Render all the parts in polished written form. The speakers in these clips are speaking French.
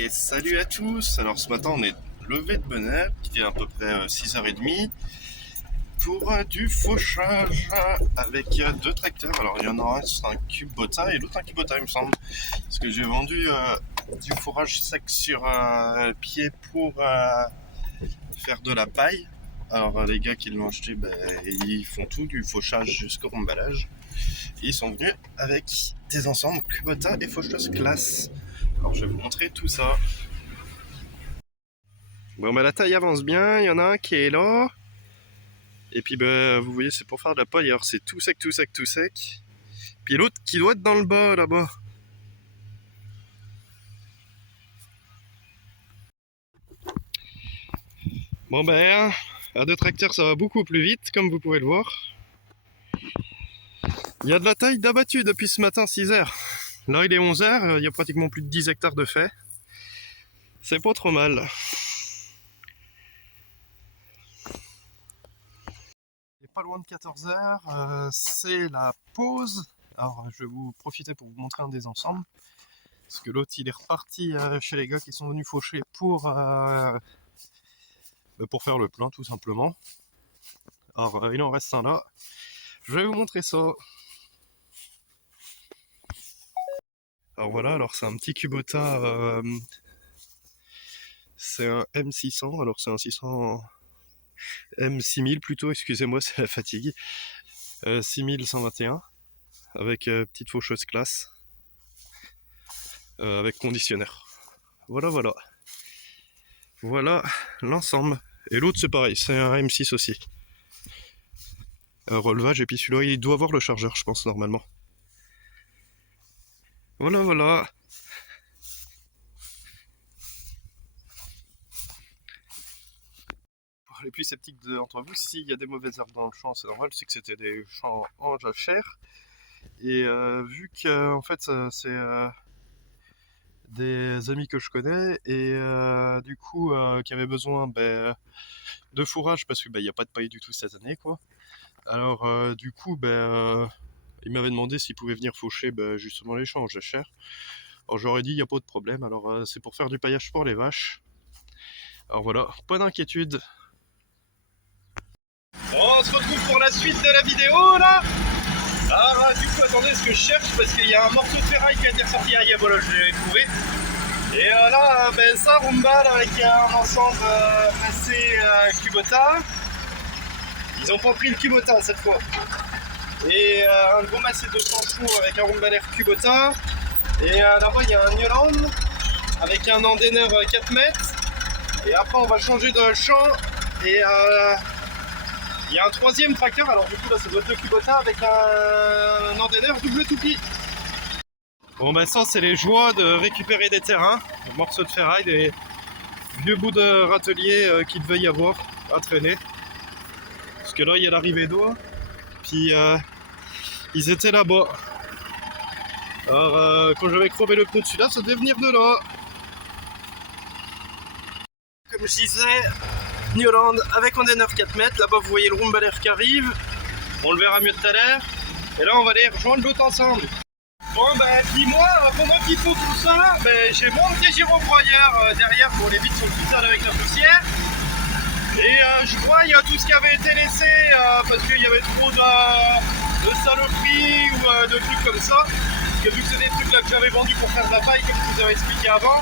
Et salut à tous. Alors ce matin on est levé de bonne heure, il est à peu près 6h30 pour du fauchage avec deux tracteurs. Alors il y en a un c'est un Kubota et l'autre un Kubota il me semble. Parce que j'ai vendu du fourrage sec sur pied pour faire de la paille. Alors les gars qui l'ont acheté, ils font tout, du fauchage jusqu'au emballage. Et ils sont venus avec des ensembles Kubota et faucheuse classe. Alors je vais vous montrer tout ça. Bon la taille avance bien, il y en a un qui est là. Et puis vous voyez c'est pour faire de la paille, alors c'est tout sec, tout sec, tout sec. Puis l'autre qui doit être dans le bas là-bas. Bon à deux tracteurs ça va beaucoup plus vite comme vous pouvez le voir. Il y a de la taille d'abattu depuis ce matin 6h. Là il est 11h, il y a pratiquement plus de 10 hectares de fait. C'est pas trop mal. Il est pas loin de 14h, c'est la pause. Alors je vais vous profiter pour vous montrer un des ensembles. Parce que l'autre il est reparti chez les gars qui sont venus faucher pour faire le plein tout simplement. Alors il en reste un là. Je vais vous montrer ça. Alors voilà, alors c'est un petit Kubota, c'est un M600, alors c'est un 600 M6000 plutôt, excusez-moi c'est la fatigue. 6121 avec petite faucheuse classe avec conditionnaire. Voilà l'ensemble. Et l'autre c'est pareil, c'est un M6 aussi. Relevage, et puis celui-là il doit avoir le chargeur je pense normalement. Voilà. Pour les plus sceptiques d'entre vous, s'il y a des mauvaises herbes dans le champ, c'est normal, c'est que c'était des champs en jachère. Et vu que en fait c'est des amis que je connais et du coup qui avaient besoin de fourrage parce que il n'y a pas de paille du tout cette année quoi. Alors du coup ils m'avaient demandé s'ils pouvaient venir faucher justement les champs en jachère. Alors j'aurais dit il n'y a pas de problème, alors c'est pour faire du paillage pour les vaches. Alors voilà, pas d'inquiétude. Bon, on se retrouve pour la suite de la vidéo là. Ah du coup attendez ce que je cherche parce qu'il y a un morceau de ferraille qui a été ressorti hier, voilà je l'ai trouvé. Et là ça Rumba là, avec un ensemble passé Kubota. Ils ont pas pris le Kubota cette fois. Et un gros massé de chanchon avec un Rumba l'air Kubota. Et là-bas il y a un Newland avec un endaineur 4 mètres. Et après on va changer de champ. Et il y a un troisième tracteur, alors du coup là ça doit être le Kubota avec un endaineur double toupie. Bon ça c'est les joies de récupérer des terrains, des morceaux de ferraille, des vieux bouts de râtelier qu'il devait y avoir à traîner. Parce que là il y a l'arrivée d'eau, puis ils étaient là-bas. Alors quand j'avais crevé le pneu de celui-là, ça devait venir de là. Comme je disais, Newland avec endaineur 4 mètres, là-bas vous voyez le Rumba l'air qui arrive, on le verra mieux tout à l'heure, et là on va aller rejoindre l'autre ensemble. Bon puis moi, pendant qu'il faut tout ça, j'ai mon petit gyrobroyeur derrière pour les vitres sont tout sales avec la poussière, et je crois il y a tout ce qui avait été laissé parce qu'il y avait trop de saloperies ou de trucs comme ça, parce que vu que c'est des trucs là que j'avais vendus pour faire de la paille comme je vous avais expliqué avant,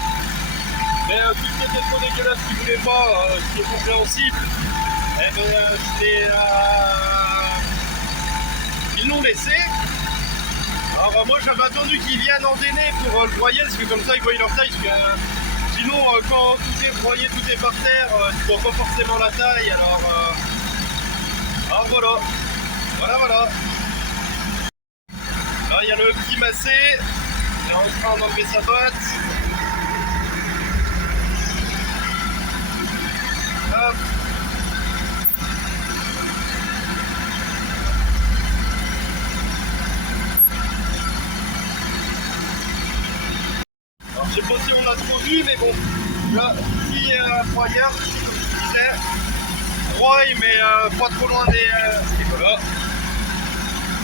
mais tout ce qui était trop dégueulasse qu'ils voulaient pas, ce qui est compréhensible, ils l'ont laissé. Alors moi j'avais attendu qu'ils viennent endainer pour le broyer, parce que comme ça ils voient leur taille, parce que sinon quand tout est broyé, tout est par terre, tu vois pas forcément la taille, alors voilà. Là il y a le petit massé, il est en train d'enlever sa botte. Alors, je sais pas si on l'a trop vu, mais bon, là, petit broyeur, comme je disais, broie, mais pas trop loin des. Voilà.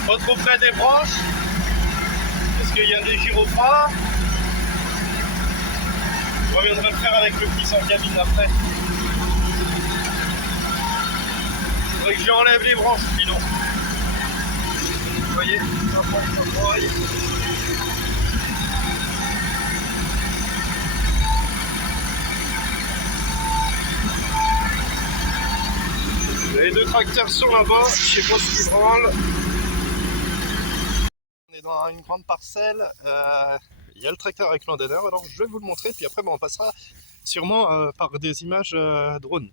Pas trop près des branches, parce qu'il y a des gyrophares. reviendrai le faire avec le petit sans cabine après. Faudrait que je lui enlève les branches, sinon. Vous voyez, ça broie. Les deux tracteurs sont là-bas, je sais pas ce qu'ils branlent. On est dans une grande parcelle, il y a le tracteur avec l'endaineur, alors je vais vous le montrer, puis après on passera sûrement par des images drone.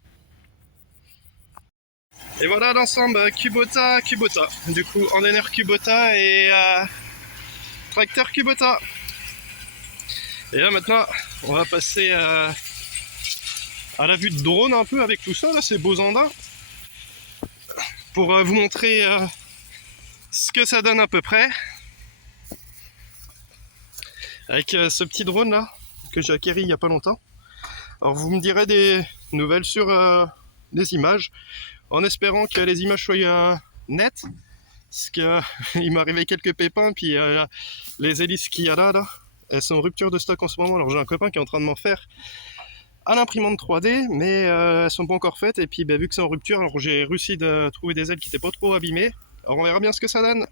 Et voilà l'ensemble Kubota. Du coup, endaineur Kubota et tracteur Kubota. Et là maintenant, on va passer à la vue de drone un peu avec tout ça, là, ces beaux andins. Pour vous montrer ce que ça donne à peu près. Avec ce petit drone là, que j'ai acquéri il n'y a pas longtemps. Alors vous me direz des nouvelles sur les images, en espérant que les images soient nettes. Parce qu'il m'est arrivé quelques pépins, puis les hélices qu'il y a là, elles sont en rupture de stock en ce moment. Alors j'ai un copain qui est en train de m'en faire à l'imprimante 3D, mais elles sont pas encore faites, et puis vu que c'est en rupture, alors j'ai réussi de trouver des ailes qui n'étaient pas trop abîmées. Alors on verra bien ce que ça donne.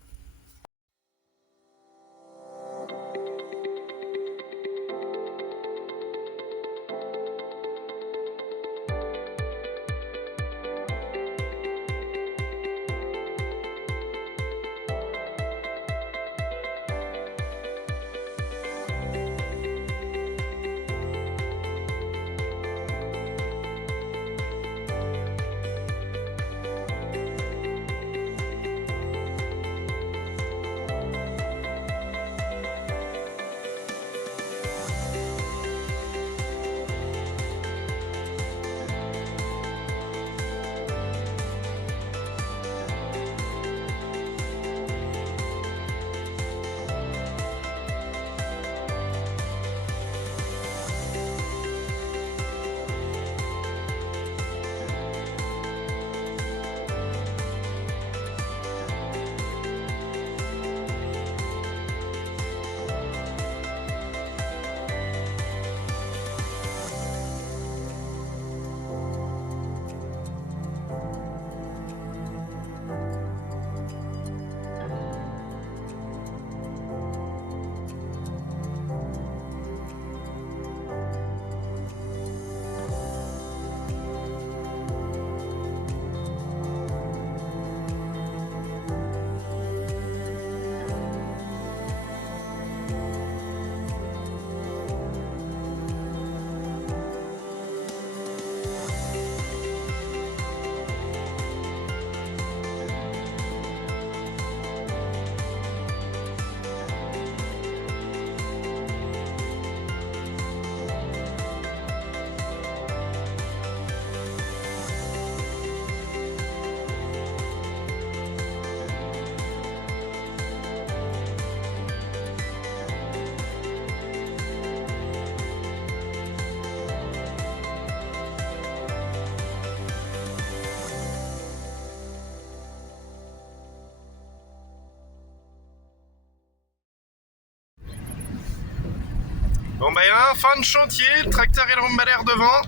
Bon bah il y a un fin de chantier, le tracteur et le rombalaire devant.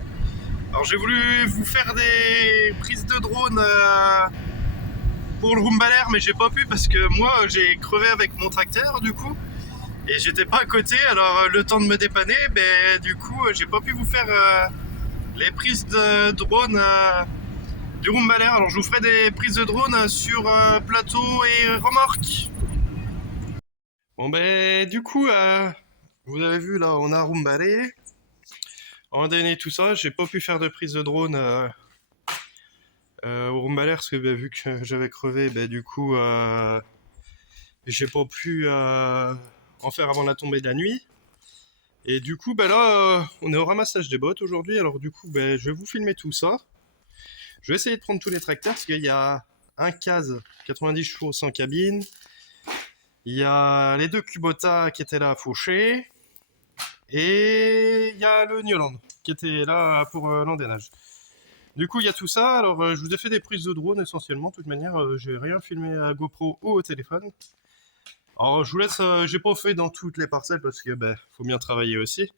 Alors j'ai voulu vous faire des prises de drone pour le rombalaire, mais j'ai pas pu parce que moi j'ai crevé avec mon tracteur du coup. Et j'étais pas à côté, alors le temps de me dépanner, ben du coup j'ai pas pu vous faire les prises de drone du rombalaire. Alors je vous ferai des prises de drone sur plateau et remorque. Bon ben du coup vous avez vu là, on a romballé, endainé tout ça. J'ai pas pu faire de prise de drone au rombalaire parce que vu que j'avais crevé, du coup j'ai pas pu en faire avant la tombée de la nuit. Et du coup là on est au ramassage des bottes aujourd'hui. Alors du coup je vais vous filmer tout ça. Je vais essayer de prendre tous les tracteurs parce qu'il y a un CAZ 90 chevaux sans cabine. Il y a les deux Kubota qui étaient là à faucher. Et il y a le Newland qui était là pour l'endainage. Du coup, il y a tout ça. Alors, je vous ai fait des prises de drone essentiellement. De toute manière, j'ai rien filmé à GoPro ou au téléphone. Alors, je vous laisse. J'ai pas fait dans toutes les parcelles parce que faut bien travailler aussi.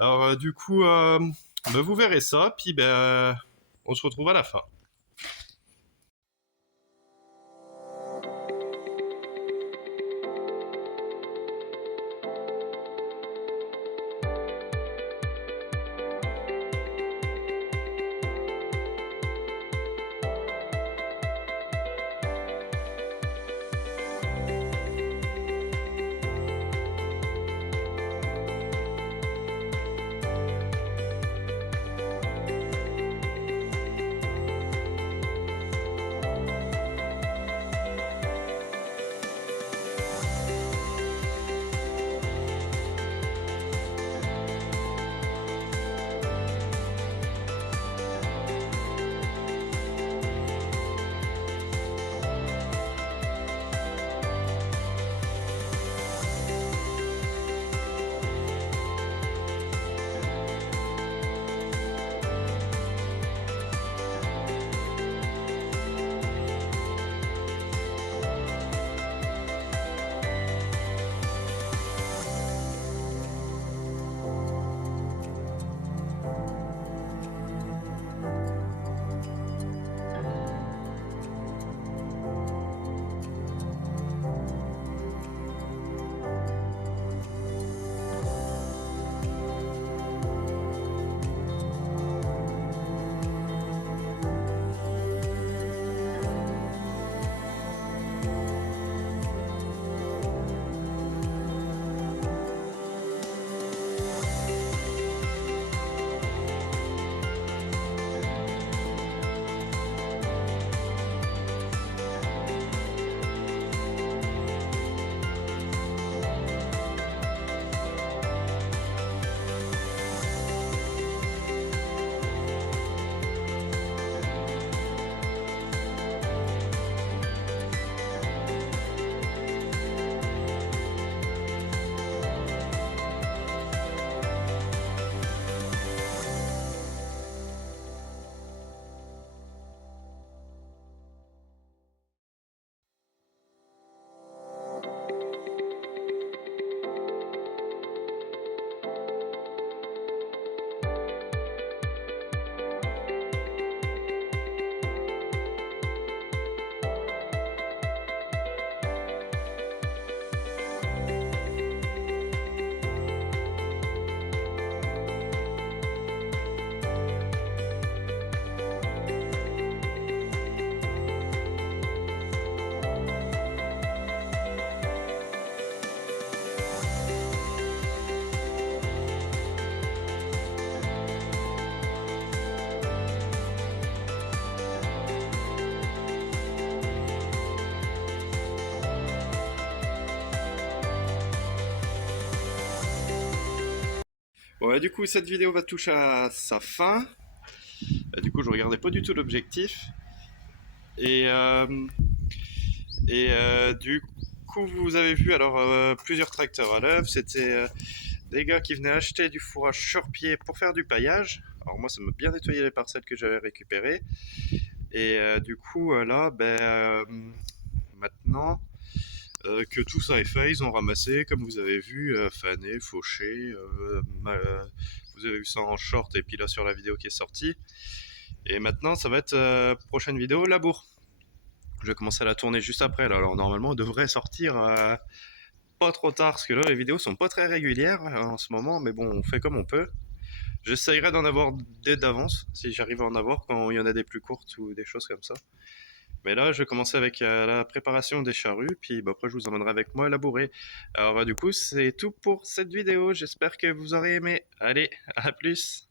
Alors du coup, bah, vous verrez ça, puis on se retrouve à la fin. Bon, du coup, cette vidéo va toucher à sa fin. Du coup, je regardais pas du tout l'objectif. Et, euh, du coup, vous avez vu alors plusieurs tracteurs à l'œuvre. C'était des gars qui venaient acheter du fourrage sur pied pour faire du paillage. Alors moi, ça m'a bien nettoyé les parcelles que j'avais récupérées. Et du coup, là, maintenant que tout ça est fait, ils ont ramassé, comme vous avez vu, fané, fauché. Vous avez vu ça en short et puis là sur la vidéo qui est sortie. Et maintenant, ça va être prochaine vidéo, labour. Je vais commencer à la tourner juste après. Là. Alors normalement, on devrait sortir pas trop tard, parce que là, les vidéos sont pas très régulières en ce moment, mais bon, on fait comme on peut. J'essayerai d'en avoir dès d'avance, si j'arrive à en avoir quand il y en a des plus courtes ou des choses comme ça. Mais là, je vais commencer avec la préparation des charrues, puis après, je vous emmènerai avec moi à labourer. Alors, du coup, c'est tout pour cette vidéo. J'espère que vous aurez aimé. Allez, à plus!